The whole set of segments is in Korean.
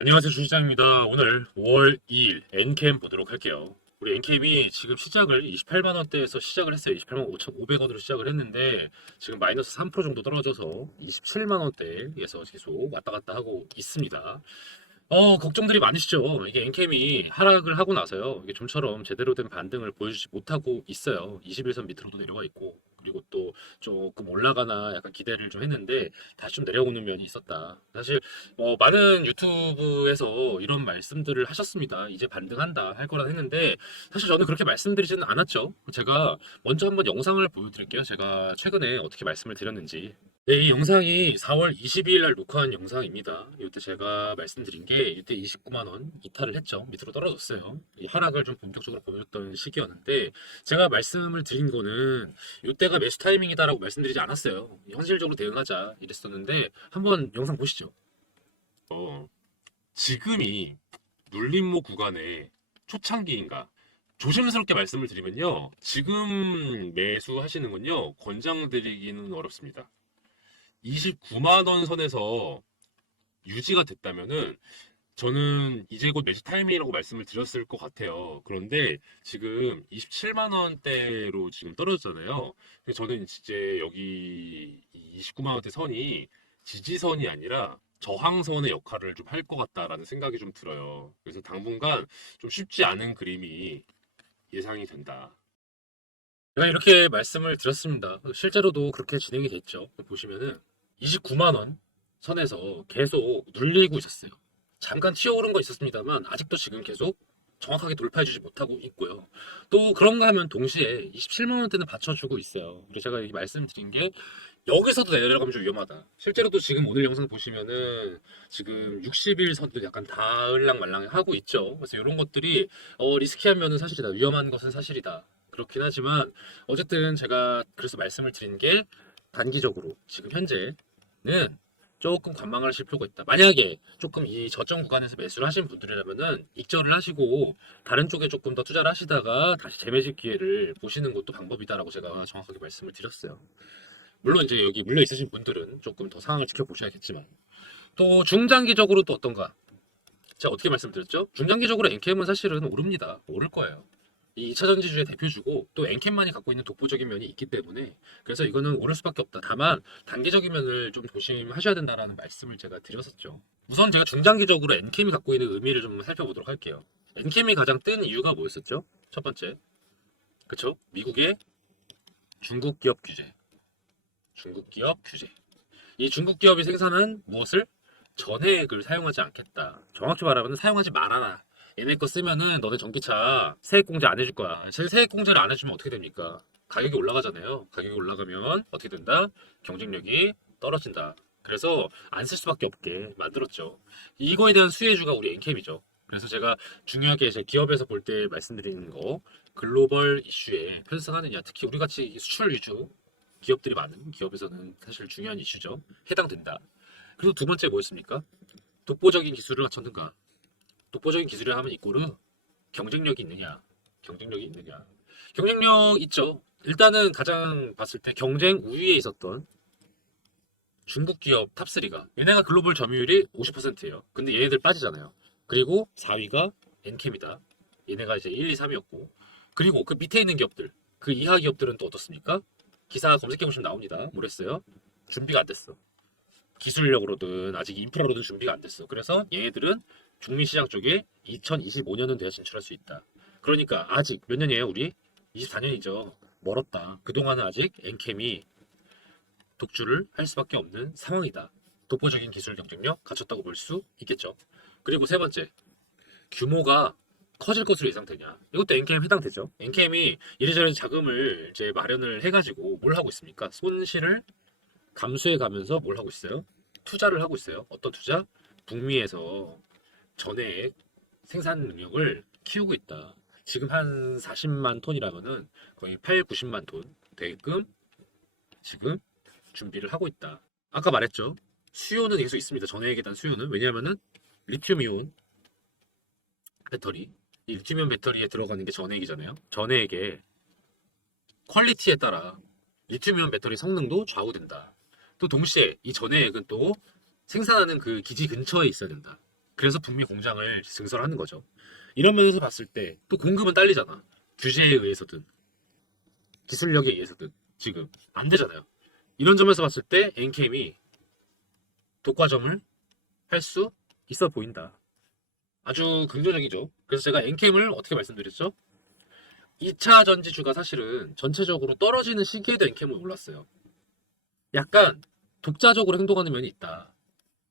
안녕하세요, 주시장입니다. 오늘 5월 2일 엔캠 보도록 할게요. 우리 엔캠이 지금 시작을 28만 원대에서 시작을 했어요. 28만 5,500원으로 시작을 했는데 지금 마이너스 3% 정도 떨어져서 27만 원대에서 계속 왔다 갔다 하고 있습니다. 걱정들이 많으시죠? 이게 엔캠이 하락을 하고 나서요. 이게 좀처럼 제대로 된 반등을 보여주지 못하고 있어요. 21선 밑으로도 내려와 있고, 그리고 또 조금 올라가나 약간 기대를 좀 했는데, 다시 좀 내려오는 면이 있었다. 사실, 많은 유튜브에서 이런 말씀들을 하셨습니다. 이제 반등한다, 할 거라 했는데, 사실 저는 그렇게 말씀드리지는 않았죠. 제가 먼저 한번 영상을 보여드릴게요. 제가 최근에 어떻게 말씀을 드렸는지. 네, 이 영상이 4월 22일 날 녹화한 영상입니다. 이때 제가 말씀드린 게 이때 29만 원 이탈을 했죠. 밑으로 떨어졌어요. 이 하락을 좀 본격적으로 보였던 시기였는데 제가 말씀을 드린 거는 이때가 매수 타이밍이다라고 말씀드리지 않았어요. 현실적으로 대응하자 이랬었는데 한번 영상 보시죠. 지금이 눌림목 구간의 초창기인가? 조심스럽게 말씀을 드리면요. 지금 매수하시는 건요. 권장드리기는 어렵습니다. 29만 원 선에서 유지가 됐다면은 저는 이제 곧 매수 타이밍이라고 말씀을 드렸을 것 같아요. 그런데 지금 27만 원대로 지금 떨어졌잖아요. 근데 저는 이제 여기 29만 원대 선이 지지선이 아니라 저항선의 역할을 좀 할 것 같다라는 생각이 좀 들어요. 그래서 당분간 좀 쉽지 않은 그림이 예상이 된다. 제가 이렇게 말씀을 드렸습니다. 실제로도 그렇게 진행이 됐죠. 보시면은 29만 원 선에서 계속 눌리고 있었어요. 잠깐 튀어오른 거 있었습니다만 아직도 지금 계속 정확하게 돌파해주지 못하고 있고요. 또 그런가 하면 동시에 27만 원대는 받쳐주고 있어요. 그래서 제가 이 말씀드린 게 여기서도 내려가면 좀 위험하다. 실제로도 지금 오늘 영상 보시면은 지금 60일 선도 약간 다을랑 말랑 하고 있죠. 그래서 이런 것들이 리스키한 면은 사실이다. 위험한 것은 사실이다. 그렇긴 하지만 어쨌든 제가 그래서 말씀을 드린 게 단기적으로 지금 현재는 조금 관망하실 필요가 있다. 만약에 조금 이 저점 구간에서 매수를 하신 분들이라면은 익절을 하시고 다른 쪽에 조금 더 투자를 하시다가 다시 재매집 기회를 보시는 것도 방법이다라고 제가 정확하게 말씀을 드렸어요. 물론 이제 여기 물려 있으신 분들은 조금 더 상황을 지켜보셔야겠지만 또 중장기적으로 또 어떤가? 제가 어떻게 말씀드렸죠? 중장기적으로 엔캠은 사실은 오릅니다. 오를 거예요. 이 2차 전지주의 대표주고 또 엔캠만이 갖고 있는 독보적인 면이 있기 때문에 그래서 이거는 오를 수밖에 없다. 다만 단기적인 면을 좀 조심하셔야 된다라는 말씀을 제가 드렸었죠. 우선 제가 중장기적으로 엔캠이 갖고 있는 의미를 좀 살펴보도록 할게요. 엔캠이 가장 뜬 이유가 뭐였었죠? 첫 번째, 그쵸? 미국의 중국 기업 규제. 중국 기업 규제. 이 중국 기업이 생산한 무엇을? 전해액을 사용하지 않겠다. 정확히 말하면 사용하지 말아라. 얘네 거 쓰면은 너네 전기차 세액 공제 안 해줄 거야. 세액 공제를 안 해주면 어떻게 됩니까? 가격이 올라가잖아요. 가격이 올라가면 어떻게 된다? 경쟁력이 떨어진다. 그래서 안 쓸 수밖에 없게 만들었죠. 이거에 대한 수혜주가 우리 엔캠이죠. 그래서 제가 중요하게 제 기업에서 볼 때 말씀드리는 거 글로벌 이슈에 편승하느냐, 특히 우리 같이 수출 위주 기업들이 많은 기업에서는 사실 중요한 이슈죠. 해당된다. 그리고 두 번째 뭐였습니까? 독보적인 기술을 갖췄는가? 독보적인 기술을 하면 이꼬르 경쟁력이 있느냐? 경쟁력이 있느냐? 경쟁력 있죠. 일단은 가장 봤을 때 경쟁 우위에 있었던 중국 기업 탑3가 얘네가 글로벌 점유율이 50%예요. 근데 얘네들 빠지잖아요. 그리고 4위가 엔캠이다. 얘네가 이제 1, 2, 3위였고 그리고 그 밑에 있는 기업들 그 이하 기업들은 또 어떻습니까? 기사 검색해 보시면 나옵니다. 뭐랬어요? 준비가 안 됐어. 기술력으로든 아직 인프라로든 준비가 안 됐어. 그래서 얘네들은 중미 시장 쪽에 2025년은 돼야 진출할 수 있다. 그러니까 아직 몇 년이에요, 우리? 24년이죠. 멀었다. 그동안은 아직 엔캠이 독주를 할 수밖에 없는 상황이다. 독보적인 기술 경쟁력 갖췄다고 볼 수 있겠죠. 그리고 세 번째, 규모가 커질 것으로 예상되냐? 이것도 엔캠 해당되죠. 엔캠이 이래저래 자금을 이제 마련을 해가지고 뭘 하고 있습니까? 손실을 감수해 가면서 뭘 하고 있어요? 투자를 하고 있어요. 어떤 투자? 북미에서 전액 생산 능력을 키우고 있다. 지금 한 40만 톤이라면은 거의 8, 90만 톤 대금 지금 준비를 하고 있다. 아까 말했죠. 수요는 계속 있습니다. 전액에 대한 수요는. 왜냐하면은 리튬이온 배터리. 이 리튬이온 배터리에 들어가는 게 전액이잖아요. 전액의 퀄리티에 따라 리튬이온 배터리 성능도 좌우된다. 또 동시에 이 전액은 또 생산하는 그 기지 근처에 있어야 된다. 그래서 북미 공장을 증설하는 거죠. 이런 면에서 봤을 때 또 공급은 딸리잖아. 규제에 의해서든 기술력에 의해서든 지금 안 되잖아요. 이런 점에서 봤을 때 엔캠이 독과점을 할 수 있어 보인다. 아주 긍정적이죠. 그래서 제가 엔캠을 어떻게 말씀드렸죠? 2차 전지주가 사실은 전체적으로 떨어지는 시기에도 엔캠은 올랐어요. 약간 독자적으로 행동하는 면이 있다.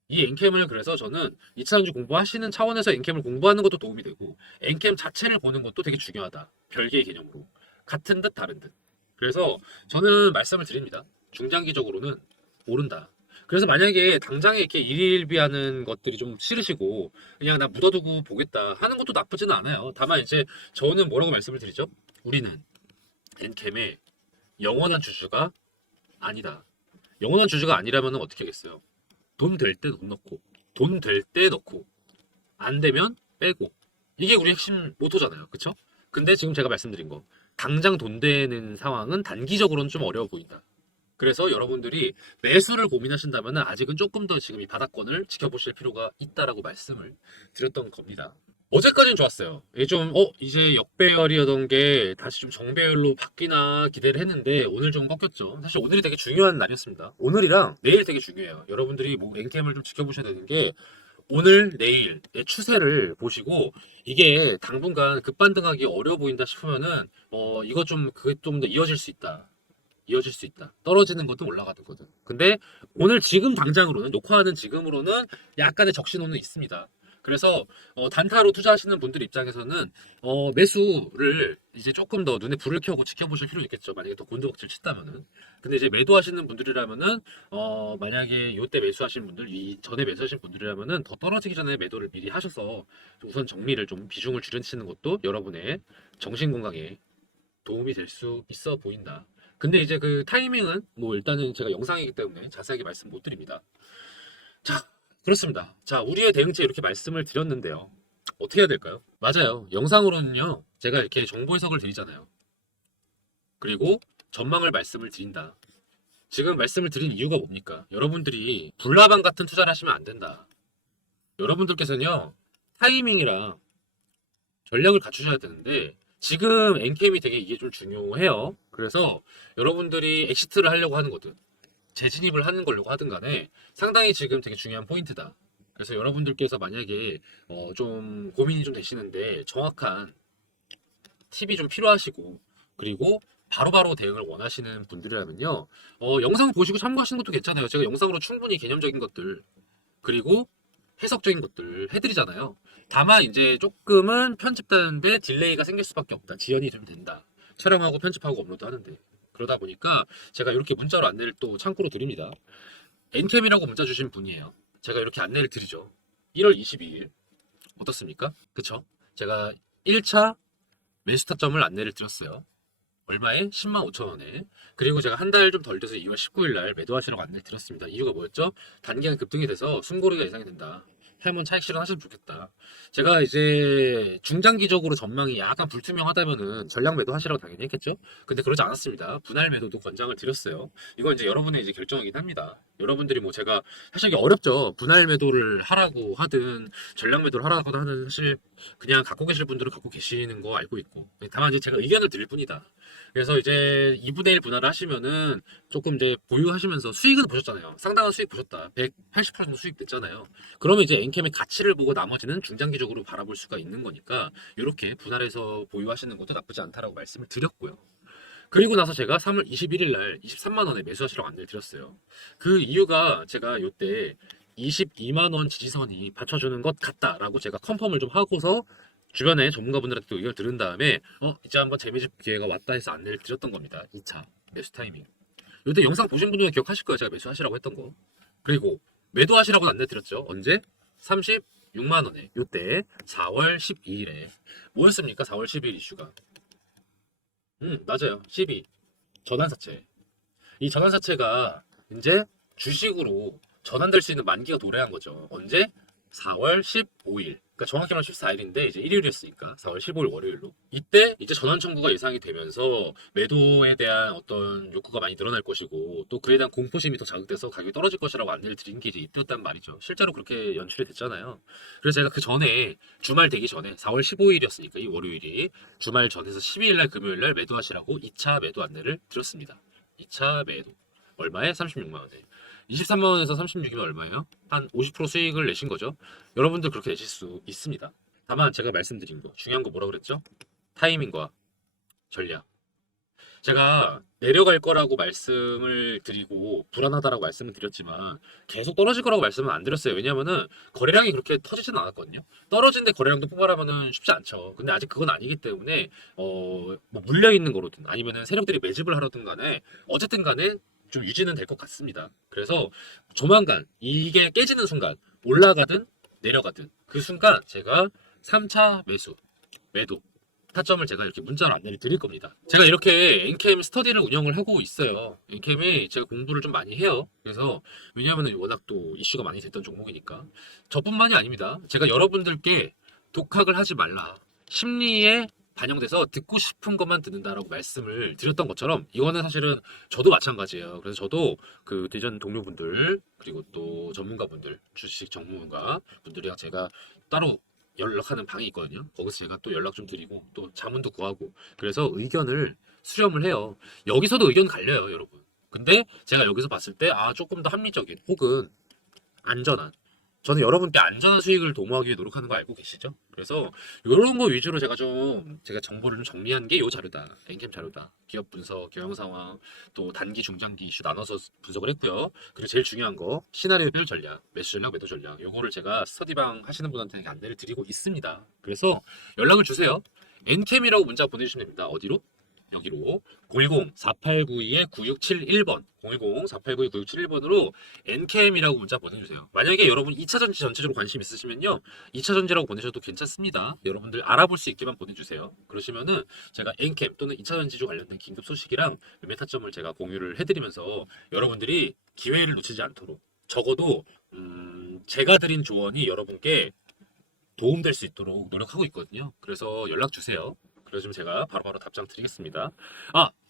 이 엔캠을 그래서 저는 2차 전지 공부하시는 차원에서 엔캠을 공부하는 것도 도움이 되고 엔캠 자체를 보는 것도 되게 중요하다. 별개의 개념으로. 같은 듯 다른 듯. 그래서 저는 말씀을 드립니다. 중장기적으로는 오른다. 그래서 만약에 당장에 이렇게 일일비하는 것들이 좀 싫으시고 그냥 나 묻어두고 보겠다 하는 것도 나쁘지는 않아요. 다만 이제 저는 뭐라고 말씀을 드리죠? 우리는 엔캠의 영원한 주주가 아니다. 영원한 주주가 아니라면 어떻게 하겠어요? 돈 될 때 돈 넣고 돈 될 때 넣고 안 되면 빼고 이게 우리 핵심 모토잖아요. 그쵸? 근데 지금 제가 말씀드린 거 당장 돈 되는 상황은 단기적으로는 좀 어려워 보인다. 그래서 여러분들이 매수를 고민하신다면 아직은 조금 더 지금 이 바닥권을 지켜보실 필요가 있다라고 말씀을 드렸던 겁니다. 어제까지는 좋았어요. 이제 역배열이었던 게 다시 좀 정배열로 바뀌나 기대를 했는데 오늘 좀 꺾였죠. 사실 오늘이 되게 중요한 날이었습니다. 오늘이랑 내일 되게 중요해요. 여러분들이 뭐 랭캠을 좀 지켜보셔야 되는 게 오늘, 내일의 추세를 보시고 이게 당분간 급반등하기 어려워 보인다 싶으면은 이거 좀 그게 좀 더 이어질 수 있다. 이어질 수 있다. 떨어지는 것도 올라가는 거든. 근데 오늘 지금 당장으로는 녹화하는 지금으로는 약간의 적신호는 있습니다. 그래서 단타로 투자하시는 분들 입장에서는 매수를 이제 조금 더 눈에 불을 켜고 지켜보실 필요 있겠죠. 만약에 또 곤두박질 친다면은. 근데 이제 매도하시는 분들이라면은 만약에 요때 매수하신 분들, 이 전에 매수하신 분들이라면은 더 떨어지기 전에 매도를 미리 하셔서 우선 정리를 좀 비중을 줄이시는 것도 여러분의 정신 건강에 도움이 될 수 있어 보인다. 근데 이제 그 타이밍은 뭐 일단은 제가 영상이기 때문에 자세하게 말씀 못 드립니다. 자, 그렇습니다. 자, 우리의 대응책 이렇게 말씀을 드렸는데요. 어떻게 해야 될까요? 맞아요. 영상으로는요, 제가 이렇게 정보 해석을 드리잖아요. 그리고 전망을 말씀을 드린다. 지금 말씀을 드린 이유가 뭡니까? 여러분들이 불나방 같은 투자를 하시면 안 된다. 여러분들께서는요, 타이밍이랑 전략을 갖추셔야 되는데, 지금 엔캠이 되게 이게 좀 중요해요. 그래서 여러분들이 엑시트를 하려고 하는 거든, 재진입을 하는 걸로 하든 간에 상당히 지금 되게 중요한 포인트다. 그래서 여러분들께서 만약에 좀 고민이 좀 되시는데 정확한 팁이 좀 필요하시고 그리고 바로바로 대응을 원하시는 분들이라면요. 영상 보시고 참고하시는 것도 괜찮아요. 제가 영상으로 충분히 개념적인 것들 그리고 해석적인 것들 해드리잖아요. 다만 이제 조금은 편집되는데 딜레이가 생길 수밖에 없다. 지연이 좀 된다. 촬영하고 편집하고 업로드 하는데. 그러다 보니까 제가 이렇게 문자로 안내를 또 참고로 드립니다. 엔캠이라고 문자 주신 분이에요. 제가 이렇게 안내를 드리죠. 1월 22일 어떻습니까? 그쵸? 제가 1차 매수 타점을 안내를 드렸어요. 얼마에? 10만 5천 원에. 그리고 제가 한 달 좀 덜 돼서 2월 19일 날 매도하시라고 안내를 드렸습니다. 이유가 뭐였죠? 단기간 급등이 돼서 숨고리가 예상이 된다. 한번 차익 실현하시면 좋겠다. 제가 이제 중장기적으로 전망이 약간 불투명하다면은 전량 매도 하시라고 당연히 했겠죠? 근데 그러지 않았습니다. 분할 매도도 권장을 드렸어요. 이건 이제 여러분의 이제 결정이긴 합니다. 여러분들이 뭐 제가 사실 이게 어렵죠. 분할 매도를 하라고 하든 전량 매도를 하라고 하든 사실 그냥 갖고 계실 분들은 갖고 계시는 거 알고 있고 다만 이제 제가 의견을 드릴 뿐이다. 그래서 이제 2분의 1 분할을 하시면은 조금 이제 보유하시면서 수익은 보셨잖아요. 상당한 수익 보셨다. 180% 수익 됐잖아요. 그러면 이제 엔캠의 가치를 보고 나머지는 중장기적으로 바라볼 수가 있는 거니까 이렇게 분할해서 보유하시는 것도 나쁘지 않다라고 말씀을 드렸고요. 그리고 나서 제가 3월 21일 날 23만 원에 매수하시라고 안내를 드렸어요. 그 이유가 제가 이때 22만 원 지지선이 받쳐주는 것 같다라고 제가 컨펌을 좀 하고서 주변에 전문가분들한테 의견을 들은 다음에 이제 한번 재매집 기회가 왔다 해서 안내를 드렸던 겁니다. 2차 매수 타이밍. 이때 영상 보신 분들은 기억하실 거예요. 제가 매수하시라고 했던 거. 그리고 매도하시라고 안내 드렸죠. 언제? 36만 원에. 이때 4월 12일에 뭐였습니까? 4월 12일 이슈가. 맞아요. 12. 전환사채. 이 전환사채가 이제 주식으로 전환될 수 있는 만기가 도래한 거죠. 언제? 4월 15일. 그러니까 정확히 말하면 14일인데 이제 일요일이었으니까 4월 15일 월요일로. 이때 이제 전환 청구가 예상이 되면서 매도에 대한 어떤 욕구가 많이 늘어날 것이고 또 그에 대한 공포심이 더 자극돼서 가격이 떨어질 것이라고 안내를 드린 게 이제 이때였단 말이죠. 실제로 그렇게 연출이 됐잖아요. 그래서 제가 그 전에 주말 되기 전에 4월 15일이었으니까 이 월요일이 주말 전에서 12일 날 금요일 날 매도하시라고 2차 매도 안내를 드렸습니다. 2차 매도. 얼마에? 36만 원에. 23만 원에서 36이면 얼마예요? 한 50% 수익을 내신 거죠. 여러분들 그렇게 내실 수 있습니다. 다만 제가 말씀드린 거 중요한 거 뭐라 그랬죠? 타이밍과 전략. 제가 내려갈 거라고 말씀을 드리고 불안하다라고 말씀을 드렸지만 계속 떨어질 거라고 말씀은 안 드렸어요. 왜냐면은 거래량이 그렇게 터지지는 않았거든요. 떨어진데 거래량도 폭발하면은 쉽지 않죠. 근데 아직 그건 아니기 때문에 뭐 물려 있는 거로든 아니면은 세력들이 매집을 하려든 간에 어쨌든 간에 좀 유지는 될 것 같습니다. 그래서 조만간 이게 깨지는 순간 올라가든 내려가든 그 순간 제가 3차 매도 타점을 제가 이렇게 문자로 안내를 드릴 겁니다. 제가 이렇게 엔캠 스터디를 운영을 하고 있어요. 엔캠에 제가 공부를 좀 많이 해요. 그래서 왜냐하면 워낙 또 이슈가 많이 됐던 종목이니까 저뿐만이 아닙니다. 제가 여러분들께 독학을 하지 말라. 심리에 반영돼서 듣고 싶은 것만 듣는다라고 말씀을 드렸던 것처럼 이거는 사실은 저도 마찬가지예요. 그래서 저도 그 대전 동료분들 그리고 또 전문가분들 주식 전문가 분들이랑 제가 따로 연락하는 방이 있거든요. 거기서 제가 또 연락 좀 드리고 또 자문도 구하고 그래서 의견을 수렴을 해요. 여기서도 의견 갈려요, 여러분. 근데 제가 여기서 봤을 때 조금 더 합리적인 혹은 안전한 저는 여러분께 안전한 수익을 도모하기 위해 노력하는 거 알고 계시죠? 그래서 이런 거 위주로 제가 정보를 좀 정리한 게 이 자료다. 엔캠 자료다. 기업 분석, 경영 상황, 또 단기, 중장기 이슈 나눠서 분석을 했고요. 그리고 제일 중요한 거 시나리오별 전략, 매수 전략, 매도 전략. 요거를 제가 스터디방 하시는 분한테 안내를 드리고 있습니다. 그래서 연락을 주세요. 엔캠이라고 문자 보내주시면 됩니다. 어디로? 여기로 010-4892-9671번 010-4892-9671번으로 NKM이라고 문자 보내주세요. 만약에 여러분 2차 전지 전체적으로 관심 있으시면요 2차 전지라고 보내셔도 괜찮습니다. 여러분들 알아볼 수 있게만 보내주세요. 그러시면은 제가 NKM 또는 2차 전지주 관련된 긴급 소식이랑 매매타점을 제가 공유를 해드리면서 여러분들이 기회를 놓치지 않도록 적어도 제가 드린 조언이 여러분께 도움될 수 있도록 노력하고 있거든요. 그래서 연락 주세요. 그래서 제가 바로바로 답장 드리겠습니다.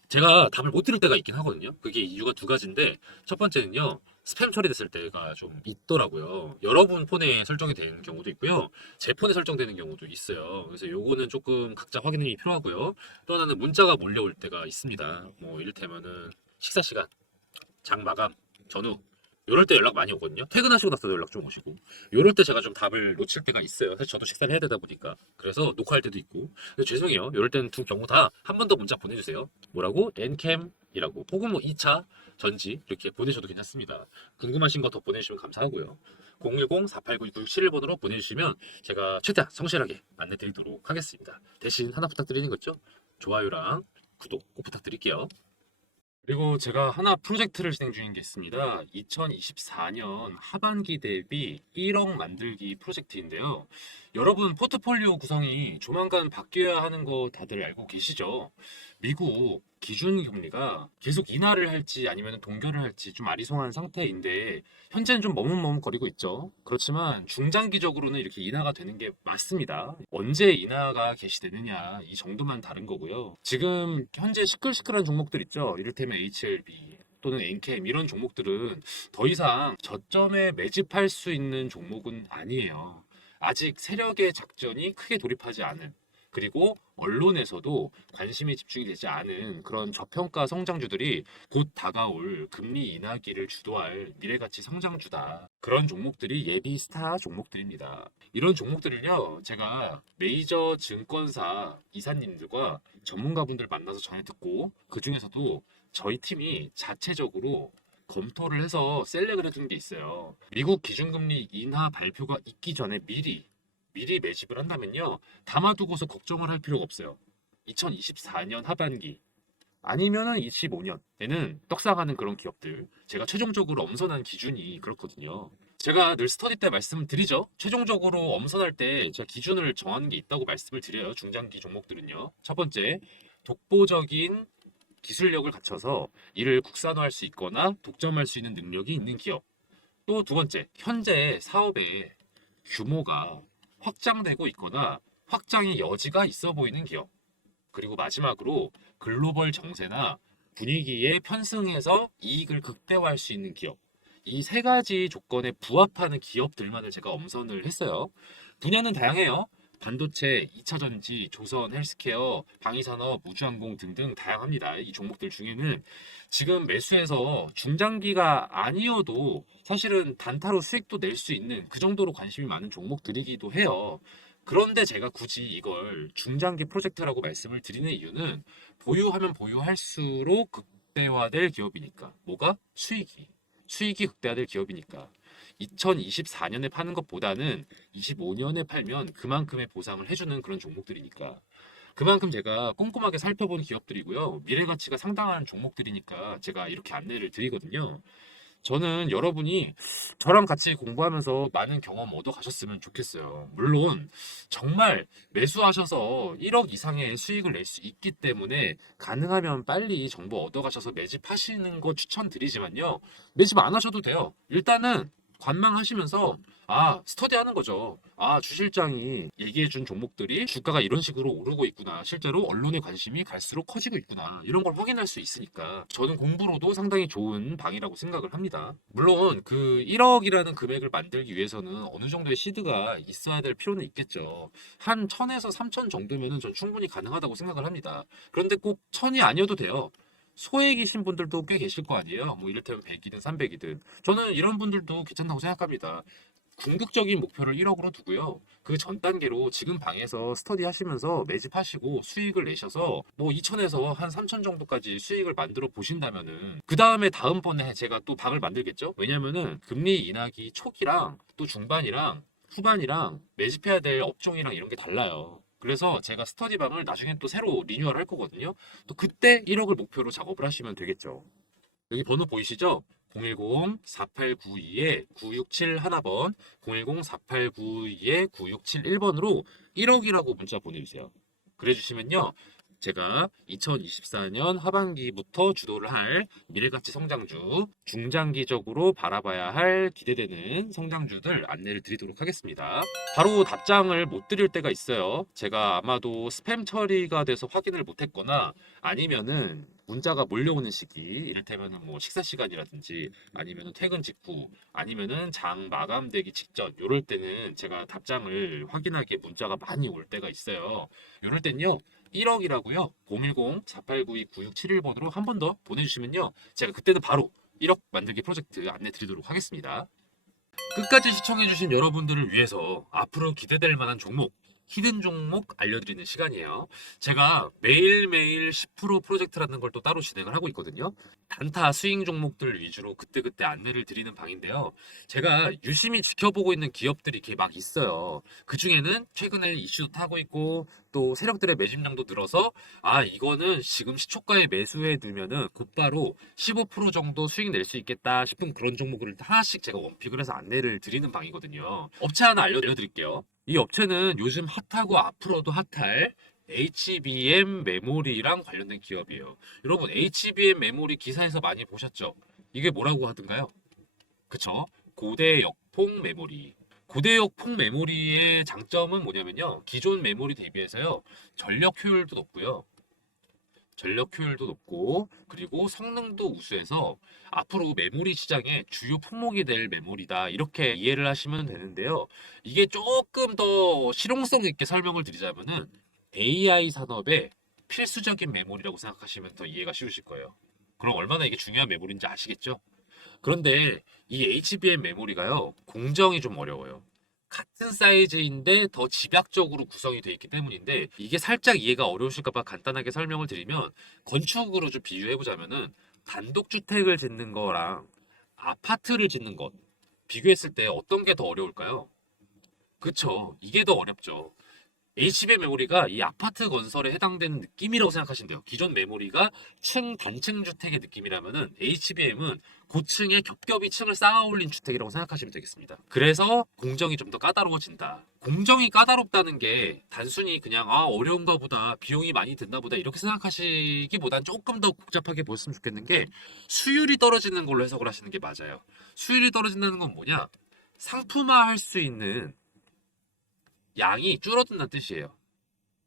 제가 답을 못 드릴 때가 있긴 하거든요. 그게 이유가 두 가지인데 첫 번째는요. 스팸 처리됐을 때가 좀 있더라고요. 여러분 폰에 설정이 되는 경우도 있고요. 제 폰에 설정되는 경우도 있어요. 그래서 요거는 조금 각자 확인이 필요하고요. 또 하나는 문자가 몰려올 때가 있습니다. 뭐 이를테면은 식사 시간, 장 마감, 전후 요럴 때 연락 많이 오거든요. 퇴근하시고 나서도 연락 좀 오시고 요럴 때 제가 좀 답을 놓칠 때가 있어요. 사실 저도 식사를 해야 되다 보니까 그래서 녹화할 때도 있고 근데 죄송해요. 요럴 때는 두 경우 다 한 번 더 문자 보내주세요. 뭐라고? 엔캠이라고 혹은 뭐 2차 전지 이렇게 보내셔도 괜찮습니다. 궁금하신 거 더 보내주시면 감사하고요. 010-489-9671번으로 보내주시면 제가 최대한 성실하게 안내 드리도록 하겠습니다. 대신 하나 부탁드리는 거죠. 좋아요랑 구독 꼭 부탁드릴게요. 그리고 제가 하나 프로젝트를 진행 중인 게 있습니다. 2024년 하반기 대비 1억 만들기 프로젝트인데요. 여러분 포트폴리오 구성이 조만간 바뀌어야 하는 거 다들 알고 계시죠? 미국 기준 금리가 계속 인하를 할지 아니면 동결을 할지 좀 아리송한 상태인데 현재는 좀 머뭇머뭇거리고 있죠. 그렇지만 중장기적으로는 이렇게 인하가 되는 게 맞습니다. 언제 인하가 개시되느냐 이 정도만 다른 거고요. 지금 현재 시끌시끌한 종목들 있죠. 이를테면 HLB 또는 NKM 이런 종목들은 더 이상 저점에 매집할 수 있는 종목은 아니에요. 아직 세력의 작전이 크게 돌입하지 않은 그리고 언론에서도 관심이 집중이 되지 않은 그런 저평가 성장주들이 곧 다가올 금리 인하기를 주도할 미래가치 성장주다. 그런 종목들이 예비 스타 종목들입니다. 이런 종목들을요, 제가 메이저 증권사 이사님들과 전문가분들 만나서 전해 듣고 그 중에서도 저희 팀이 자체적으로 검토를 해서 셀렉을 해둔 게 있어요. 미국 기준금리 인하 발표가 있기 전에 미리 매집을 한다면요. 담아두고서 걱정을 할 필요가 없어요. 2024년 하반기 아니면은 25년에는 떡상하는 그런 기업들 제가 최종적으로 엄선한 기준이 그렇거든요. 제가 늘 스터디 때 말씀을 드리죠. 최종적으로 엄선할 때 제가 기준을 정하는 게 있다고 말씀을 드려요. 중장기 종목들은요. 첫 번째, 독보적인 기술력을 갖춰서 이를 국산화할 수 있거나 독점할 수 있는 능력이 있는 기업. 또 두 번째, 현재 사업에 규모가 확장되고 있거나 확장의 여지가 있어 보이는 기업. 그리고 마지막으로 글로벌 정세나 분위기에 편승해서 이익을 극대화할 수 있는 기업. 이 세 가지 조건에 부합하는 기업들만을 제가 엄선을 했어요. 분야는 다양해요. 반도체, 2차 전지, 조선, 헬스케어, 방위산업, 우주항공 등등 다양합니다. 이 종목들 중에는 지금 매수해서 중장기가 아니어도 사실은 단타로 수익도 낼 수 있는 그 정도로 관심이 많은 종목들이기도 해요. 그런데 제가 굳이 이걸 중장기 프로젝트라고 말씀을 드리는 이유는 보유하면 보유할수록 극대화될 기업이니까. 뭐가? 수익이. 수익이 극대화될 기업이니까. 2024년에 파는 것보다는 25년에 팔면 그만큼의 보상을 해주는 그런 종목들이니까. 그만큼 제가 꼼꼼하게 살펴본 기업들이고요. 미래 가치가 상당한 종목들이니까 제가 이렇게 안내를 드리거든요. 저는 여러분이 저랑 같이 공부하면서 많은 경험 얻어 가셨으면 좋겠어요. 물론 정말 매수하셔서 1억 이상의 수익을 낼 수 있기 때문에 가능하면 빨리 정보 얻어 가셔서 매집하시는 거 추천드리지만요. 매집 안 하셔도 돼요. 일단은 관망하시면서 스터디하는 거죠. 주 실장이 얘기해준 종목들이 주가가 이런 식으로 오르고 있구나. 실제로 언론의 관심이 갈수록 커지고 있구나. 이런 걸 확인할 수 있으니까 저는 공부로도 상당히 좋은 방이라고 생각을 합니다. 물론 그 1억이라는 금액을 만들기 위해서는 어느 정도의 시드가 있어야 될 필요는 있겠죠. 한 1000에서 3000 정도면은 전 충분히 가능하다고 생각을 합니다. 그런데 꼭 1000이 아니어도 돼요. 소액이신 분들도 꽤 계실 거 아니에요. 뭐 이를테면 100이든 300이든. 저는 이런 분들도 괜찮다고 생각합니다. 궁극적인 목표를 1억으로 두고요. 그 전 단계로 지금 방에서 스터디 하시면서 매집하시고 수익을 내셔서 뭐 2천에서 한 3천 정도까지 수익을 만들어 보신다면은 그 다음에 다음번에 제가 또 방을 만들겠죠? 왜냐면은 금리 인하기 초기랑 또 중반이랑 후반이랑 매집해야 될 업종이랑 이런 게 달라요. 그래서 제가 스터디방을 나중에 또 새로 리뉴얼 할 거거든요. 또 그때 1억을 목표로 작업을 하시면 되겠죠. 여기 번호 보이시죠? 010-4892-9671번, 010-4892-9671번으로 1억이라고 문자 보내주세요. 그래주시면요. 제가 2024년 하반기부터 주도를 할 미래가치 성장주, 중장기적으로 바라봐야 할 기대되는 성장주들 안내를 드리도록 하겠습니다. 바로 답장을 못 드릴 때가 있어요. 제가 아마도 스팸 처리가 돼서 확인을 못했거나 아니면은 문자가 몰려오는 시기, 이를테면은 뭐 식사 시간이라든지 아니면은 퇴근 직후 아니면은 장 마감되기 직전 요럴 때는 제가 답장을 확인하기에 문자가 많이 올 때가 있어요. 요럴 땐요. 1억이라고요. 010-4892-9671번으로 한 번 더 보내주시면요. 제가 그때는 바로 1억 만들기 프로젝트 안내 드리도록 하겠습니다. 끝까지 시청해주신 여러분들을 위해서 앞으로 기대될 만한 종목, 히든 종목 알려드리는 시간이에요. 제가 매일매일 10% 프로젝트라는 걸 또 따로 진행을 하고 있거든요. 단타 스윙 종목들 위주로 그때그때 안내를 드리는 방인데요. 제가 유심히 지켜보고 있는 기업들이 이렇게 막 있어요. 그 중에는 최근에 이슈도 타고 있고 또 세력들의 매집량도 늘어서 이거는 지금 시초가에 매수해 두면은 곧바로 15% 정도 수익 낼 수 있겠다 싶은 그런 종목을 하나씩 제가 원픽을 해서 안내를 드리는 방이거든요. 업체 하나 알려드릴게요. 이 업체는 요즘 핫하고 앞으로도 핫할 HBM 메모리랑 관련된 기업이에요. 여러분, HBM 메모리 기사에서 많이 보셨죠? 이게 뭐라고 하던가요? 그쵸? 고대역폭 메모리. 고대역폭 메모리의 장점은 뭐냐면요. 기존 메모리 대비해서요. 전력 효율도 높고요. 전력 효율도 높고 그리고 성능도 우수해서 앞으로 메모리 시장의 주요 품목이 될 메모리다 이렇게 이해를 하시면 되는데요. 이게 조금 더 실용성 있게 설명을 드리자면은 AI 산업의 필수적인 메모리라고 생각하시면 더 이해가 쉬우실 거예요. 그럼 얼마나 이게 중요한 메모리인지 아시겠죠? 그런데 이 HBM 메모리가요, 공정이 좀 어려워요. 같은 사이즈인데 더 집약적으로 구성이 되어 있기 때문인데 이게 살짝 이해가 어려우실까봐 간단하게 설명을 드리면 건축으로 좀 비유해 보자면은 단독주택을 짓는 거랑 아파트를 짓는 것 비교했을 때 어떤 게 더 어려울까요? 그쵸. 이게 더 어렵죠. HBM 메모리가 이 아파트 건설에 해당되는 느낌이라고 생각하시면 돼요. 기존 메모리가 단층 주택의 느낌이라면은 HBM은 고층에 겹겹이 층을 쌓아 올린 주택이라고 생각하시면 되겠습니다. 그래서 공정이 좀 더 까다로워진다. 공정이 까다롭다는 게 단순히 그냥 어려운가 보다, 비용이 많이 든다 보다 이렇게 생각하시기보단 조금 더 복잡하게 보셨으면 좋겠는 게 수율이 떨어지는 걸로 해석을 하시는 게 맞아요. 수율이 떨어진다는 건 뭐냐? 상품화할 수 있는 양이 줄어든다는 뜻이에요.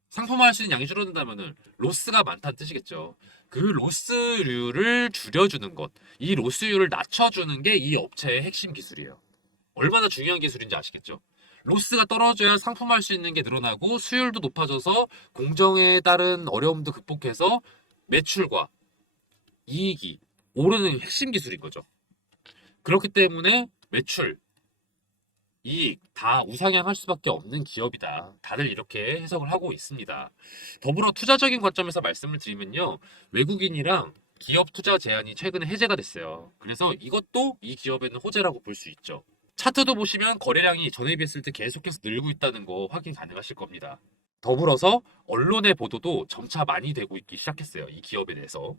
상품화할 수 있는 양이 줄어든다면은 로스가 많다는 뜻이겠죠. 그 로스율을 줄여주는 것, 이 로스율을 낮춰주는 게 이 업체의 핵심 기술이에요. 얼마나 중요한 기술인지 아시겠죠? 로스가 떨어져야 상품화할 수 있는 게 늘어나고 수율도 높아져서 공정에 따른 어려움도 극복해서 매출과 이익이 오르는 핵심 기술인 거죠. 그렇기 때문에 매출, 이익 다 우상향할 수밖에 없는 기업이다. 다들 이렇게 해석을 하고 있습니다. 더불어 투자적인 관점에서 말씀을 드리면요. 외국인이랑 기업 투자 제한이 최근에 해제가 됐어요. 그래서 이것도 이 기업에는 호재라고 볼 수 있죠. 차트도 보시면 거래량이 전에 비했을 때 계속해서 늘고 있다는 거 확인 가능하실 겁니다. 더불어서 언론의 보도도 점차 많이 되고 있기 시작했어요. 이 기업에 대해서.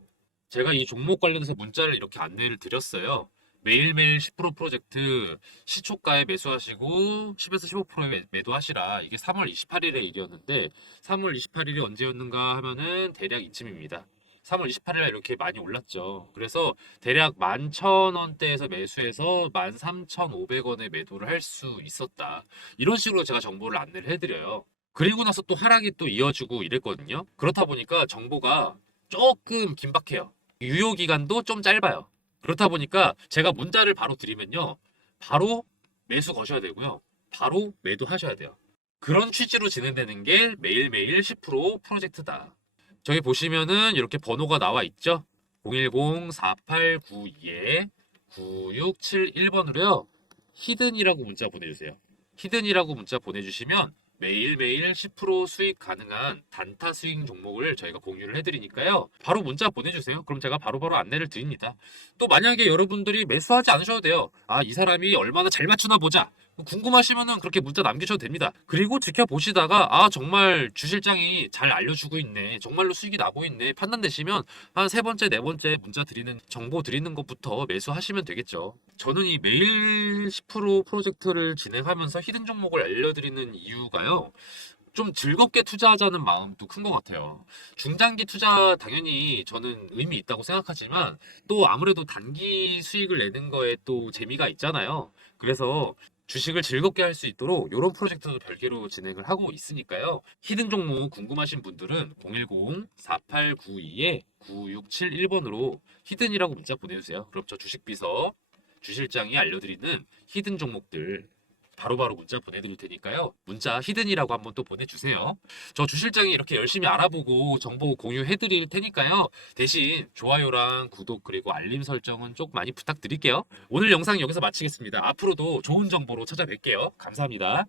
제가 이 종목 관련해서 문자를 이렇게 안내를 드렸어요. 매일매일 10% 프로젝트 시초가에 매수하시고 10에서 15%에 매도하시라. 이게 3월 28일의 일이었는데 3월 28일이 언제였는가 하면은 대략 이쯤입니다. 3월 28일에 이렇게 많이 올랐죠. 그래서 대략 11,000원대에서 매수해서 13,500원에 매도를 할 수 있었다. 이런 식으로 제가 정보를 안내를 해드려요. 그리고 나서 또 하락이 또 이어지고 이랬거든요. 그렇다 보니까 정보가 조금 긴박해요. 유효 기간도 좀 짧아요. 그렇다 보니까 제가 문자를 바로 드리면요. 바로 매수 거셔야 되고요. 바로 매도하셔야 돼요. 그런 취지로 진행되는 게 매일매일 10% 프로젝트다. 저기 보시면은 이렇게 번호가 나와 있죠. 010-4892-9671번으로요. 히든이라고 문자 보내주세요. 히든이라고 문자 보내주시면 매일매일 10% 수익 가능한 단타 스윙 종목을 저희가 공유를 해드리니까요. 바로 문자 보내주세요. 그럼 제가 바로바로 안내를 드립니다. 또 만약에 여러분들이 매수하지 않으셔도 돼요. 아, 이 사람이 얼마나 잘 맞추나 보자. 궁금하시면은 그렇게 문자 남기셔도 됩니다. 그리고 지켜보시다가 아, 정말 주실장이 잘 알려주고 있네. 정말로 수익이 나고 있네. 판단되시면 한 세 번째, 네 번째 문자 드리는 정보 드리는 것부터 매수하시면 되겠죠. 저는 이 매일 10% 프로젝트를 진행하면서 히든 종목을 알려드리는 이유가요. 좀 즐겁게 투자하자는 마음도 큰 것 같아요. 중장기 투자 당연히 저는 의미 있다고 생각하지만 또 아무래도 단기 수익을 내는 거에 또 재미가 있잖아요. 그래서 주식을 즐겁게 할 수 있도록 이런 프로젝트도 별개로 진행을 하고 있으니까요. 히든 종목 궁금하신 분들은 010-4892-9671번으로 히든이라고 문자 보내주세요. 그럼 저 주식비서 주실장이 알려드리는 히든 종목들 바로바로 문자 보내드릴 테니까요. 문자 히든이라고 한번 또 보내주세요. 저 주실장이 이렇게 열심히 알아보고 정보 공유해드릴 테니까요. 대신 좋아요랑 구독 그리고 알림 설정은 좀 많이 부탁드릴게요. 오늘 영상 여기서 마치겠습니다. 앞으로도 좋은 정보로 찾아뵐게요. 감사합니다.